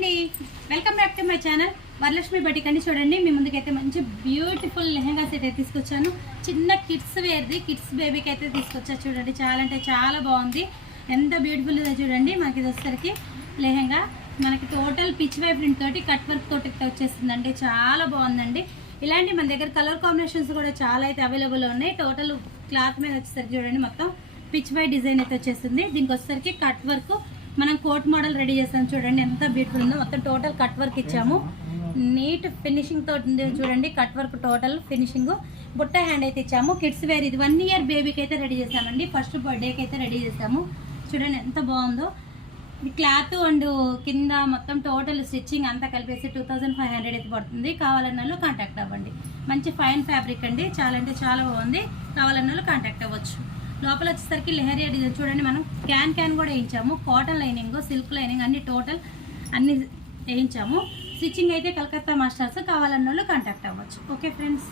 అండి, welcome back to my channel Varalakshmi batik అండి. చూడండి, మీ ముందుకైతే మంచి బ్యూటిఫుల్ లెహంగా సెట్ అయితే తీసుకొచ్చాను. చిన్న కిడ్స్ వేర్ది, కిడ్స్ బేబీకి అయితే తీసుకొచ్చా. చూడండి, చాలా అంటే చాలా బాగుంది. ఎంత బ్యూటిఫుల్ ఉందో చూడండి. మనకి ఇది వచ్చేసరికి లెహంగా మనకి టోటల్ పిచ్ వై ప్రింట్ తోటి కట్ వర్క్ తోటి వచ్చేస్తుందండి. చాలా బాగుందండి. ఇలాంటి మన దగ్గర కలర్ కాంబినేషన్స్ కూడా చాలా అయితే అవైలబుల్ ఉన్నాయి. టోటల్ క్లాత్ మీద వచ్చేసరికి చూడండి, మొత్తం పిచ్ వై డిజైన్ అయితే వచ్చేస్తుంది. దీనికి వచ్చేసరికి కట్ వర్క్ మనం కోట్ మోడల్ రెడీ చేస్తాం. చూడండి ఎంత బ్యూటిఫుల్ ఉందో. మొత్తం టోటల్ కట్ వర్క్ ఇచ్చాము. నీట్ ఫినిషింగ్ తోటి చూడండి. Cut work total finishing. బుట్ట హ్యాండ్ అయితే ఇచ్చాము. కిడ్స్ వేర్ ఇది 1 ఇయర్ బేబీకి అయితే రెడీ చేసామండి. ఫస్ట్ బర్త్డేకి అయితే రెడీ చేసాము. చూడండి ఎంత బాగుందో. ఈ క్లాత్ అండ్ కింద మొత్తం టోటల్ స్టిచ్చింగ్ అంతా కలిపేసి 2500 అయితే పడుతుంది. కావాలన్న వాళ్ళు కాంటాక్ట్ అవ్వండి. మంచి ఫైన్ ఫ్యాబ్రిక్ అండి. చాలా అంటే చాలా బాగుంది. కావాలన్న వాళ్ళు కాంటాక్ట్ అవ్వచ్చు. లోపల వచ్చేసరికి లెహరియా డిజైన్ చూడండి. మనం క్యాన్ కూడా వేయించాము. కాటన్ లైనింగ్, సిల్క్ లైనింగ్ అన్ని టోటల్ అన్ని వేయించాము. స్టిచ్చింగ్ అయితే కలకత్తా మాస్టర్స్. కావాలన్న వాళ్ళు కాంటాక్ట్ అవ్వచ్చు. Okay friends.